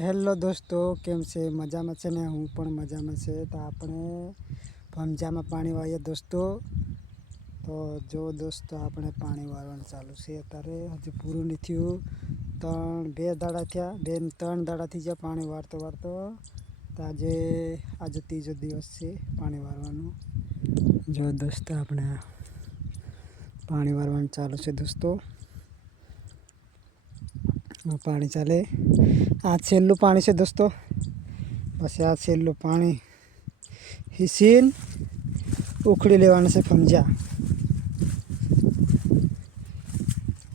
Hello દોસ્તો, કેમ છે? મજામાં છે ને? હું પણ મજામાં છે. તો આપણે ભમજામાં પાણી વાળીએ દોસ્તો. તો જો દોસ્તો, આપણે પાણી વાળવાનું ચાલુ છે. અત્યારે હજુ પૂરું નથી થયું. ત્રણ, બે દાડા થયા. બે ત્રણ દાડાથી જ્યાં પાણી વાળતો વાળતો. તો આજે આજે ત્રીજો દિવસ છે પાણી વાળવાનું. જો દોસ્તો, આપણે પાણી વાળવાનું ચાલુ છે દોસ્તો. આ પાણી ચાલે. આ છેલ્લું પાણી છે દોસ્તો. પછી આ છેલ્લું પાણી હિસીન ઉખડી લેવાનું છે ફમજા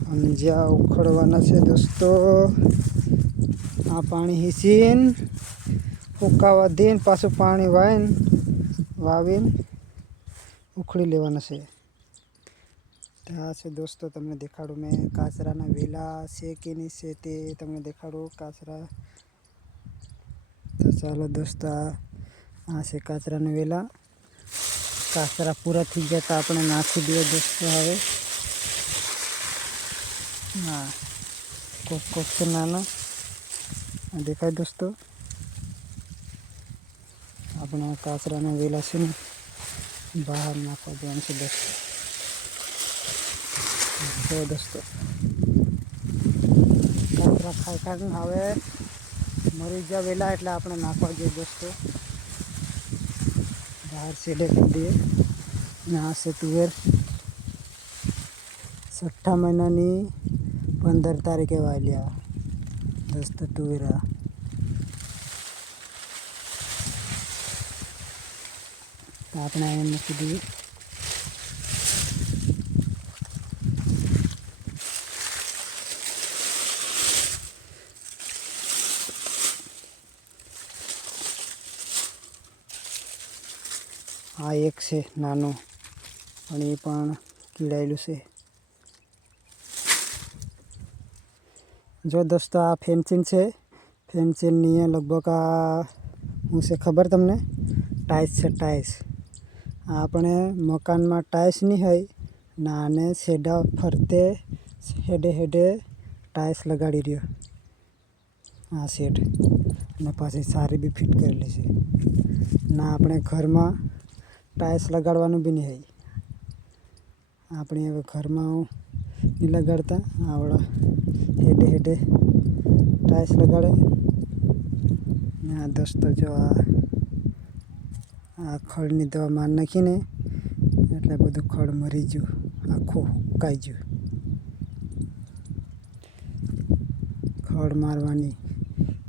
ફમજા ઉખડવાના છે દોસ્તો. આ પાણી હિસીન ફૂંકાવા દઈને પાછું પાણી વાવીને વાવીને ઉખડી લેવાના છે. આ છે દોસ્તો, તમને દેખાડું મેં કાચરાના વેલા છે કે નહીં છે તે તમને દેખાડું. કાચરા તો ચાલો દોસ્તો, આ આ છે કાચરાના વેલા. કાચરા પૂરા થઈ ગયા તો આપણે નાખી દઈએ દોસ્તો હવે. હા, કોક કોક છે નાના. આ દેખાય દોસ્તો. આપણે આ કાચરાના વેલા છે ને, બહાર નાખવા દેવાનું છે દોસ્તો. જો દોસ્તો કાચરા ખાઈ ખાઈને હવે મરી ગયા વહેલા એટલે આપણે નાખવા જઈએ દોસ્તો બહાર સીડે દઈએ ને આ છે તુવેર. છઠ્ઠા મહિનાની પંદર તારીખે વાલ્યા દોસ્તો તુવેરા. આપણે અહીંયા મૂકી દઈએ. આ એક છે નાનો પણ એ પણ કીડાયેલું છે. જો દોસ્તો આ ફેન્સિંગ છે ફેન્સિંગની લગભગ આ શું છે ખબર તમને? ટાઇલ્સ છે ટાઇલ્સ આપણે મકાનમાં ટાઇલ્સ નહીં હોય, ના આને છેડા ફરતે હેડે હેડે ટાઇલ્સ લગાડી રહ્યો. આ શેડ અને પાછી સારી બી ફિટ કરેલી છે. ના આપણે ઘરમાં ટાઇલ્સ લગાડવાનું બી નહીં આપણે હવે ઘરમાં નહીં લગાડતા, આવડા હેઠે હેઠે ટાઇલ્સ લગાડે. આ દોસ્તો જો આ આ ખડની દવા માર નાખીને એટલે બધું ખડ મરી ગયું, આખું હુકાઈ ગયું. ખડ મારવાની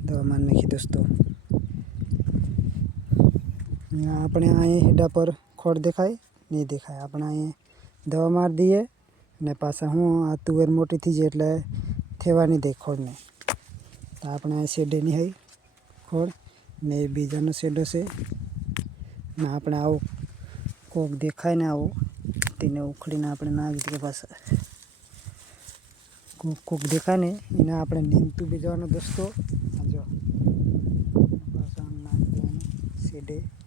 દવા માર નાખી દોસ્તો. આપણે અહીં હેડા પર ખોડ દેખાય, નહીં દેખાય. આપણે અહીં દવા મારી દઈએ અને પાછા હું આ તુવેર મોટી થઈ જાય એટલે થેવા દે ખોડને. તો આપણે અહીં શેડે નહીં હોય ખોડ ને બીજાનો શેડો છે ને આપણે આવું કોક દેખાય ને આવું, તેને ઉખડીને આપણે નાખી દઈએ પાછા. કોક કોક દેખાય ને, એને આપણે નીંદતું બીજવાનો દોસ્તો. જો. પાછા નાખી શેડે.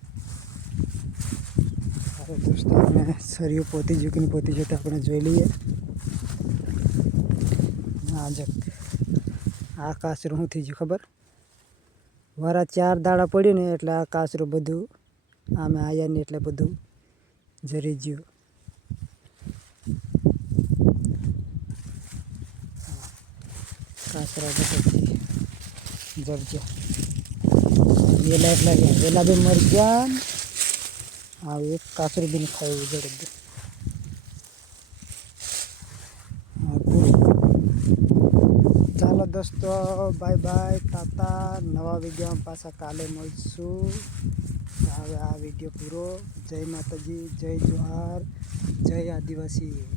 હવે દોસ્તો આપણે સરિયું પોતી કે પોતી જતા આપણે જોઈ લઈએ. જ આ કાચરું શું થઈ ગયું ખબર? વરા ચાર દાડા પડ્યું ને એટલે આ કાસરું બધું આમે આવ્યા ને એટલે બધું જરી ગયું. કાસરા બધા જબજો વેલા એટલા ગયા. વેલા બી મરી ગયા આ એક કાચરું બી ખાઈ જડે ચાલો દોસ્તો બાય બાય તાતા નવા વિડીયોમાં પાછા કાલે મળશું હવે આ વીડિયો પૂરો જય માતાજી જય જોહાર જય આદિવાસી